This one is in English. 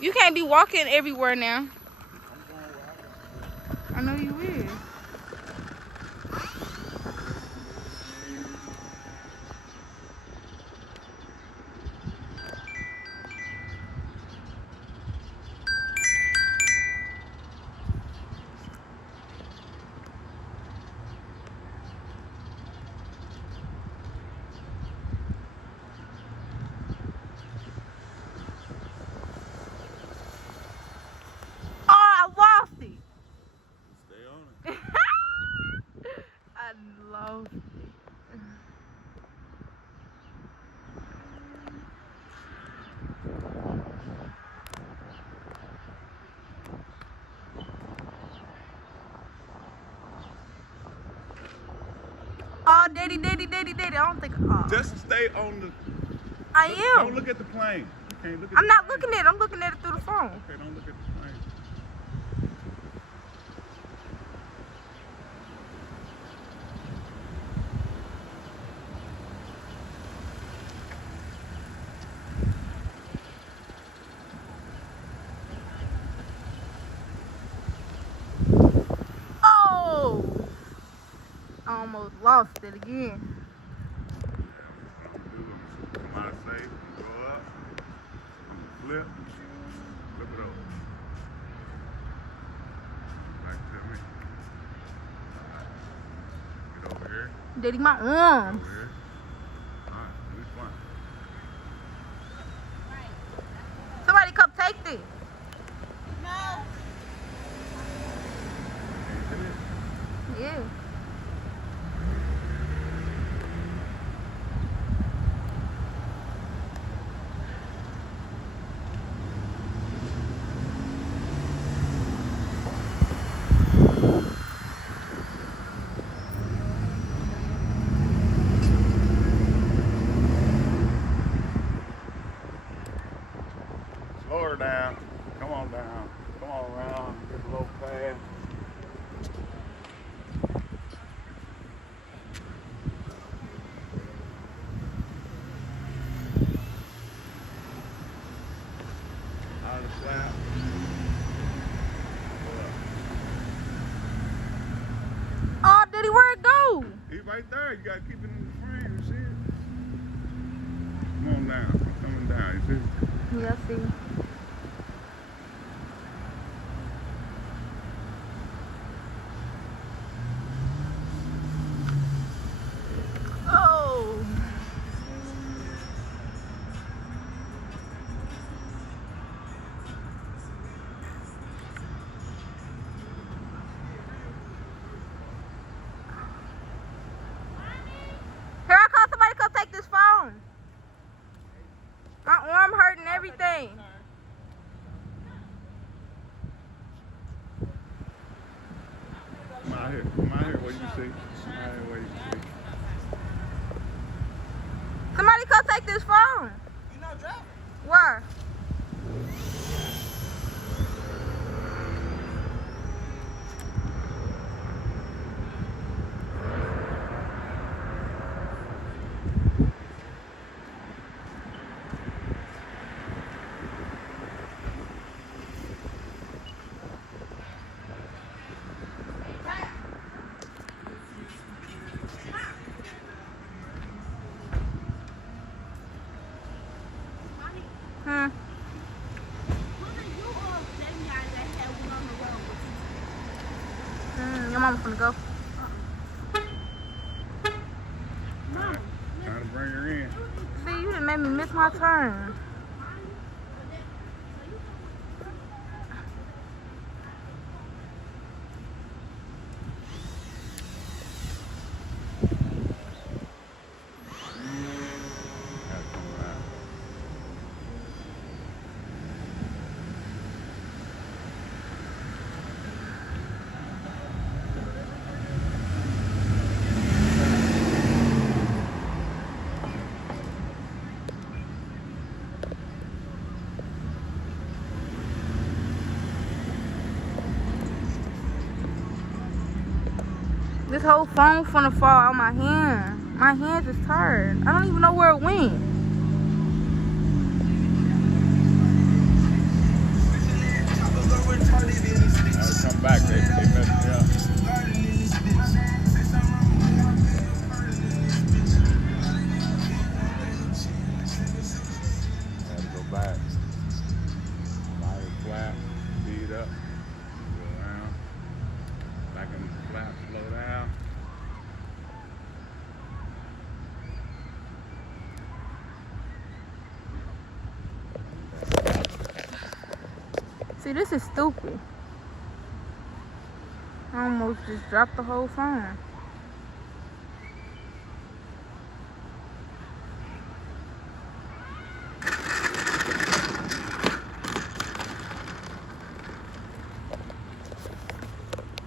You can't be walking everywhere now. I know you will. Oh, daddy. I don't think. Oh. Just stay on the. I am. Don't look at the plane. You can't look at I'm not looking at it. I'm looking at it through the phone. Okay, don't look at the plane. Oh! I almost lost it again. Come out safe, go up, flip it over. Back to me. Get over here. Daddy, my arms. Over here. Alright, we fine. Somebody come take this. No. Yeah. Slow her down. Come on down. Come on around. Get a little fast. Out of the flap. Oh, Daddy, where'd it go? He's right there. You gotta keep it in the frame. You see it? Come on down. He's coming down. You see it? Yeah, I see. Oh. Here I come. Somebody come take this phone. My arm hurting everything. Come out here. Come out here where you see. Come out here where you see. Somebody come take this phone. You know driving. Where? Your mama's gonna go. Trying to bring her in. See, you done made me miss my turn. This whole phone finna fall out my hand. My hands is tired. I don't even know where it went. See, this is stupid. I almost just dropped the whole phone.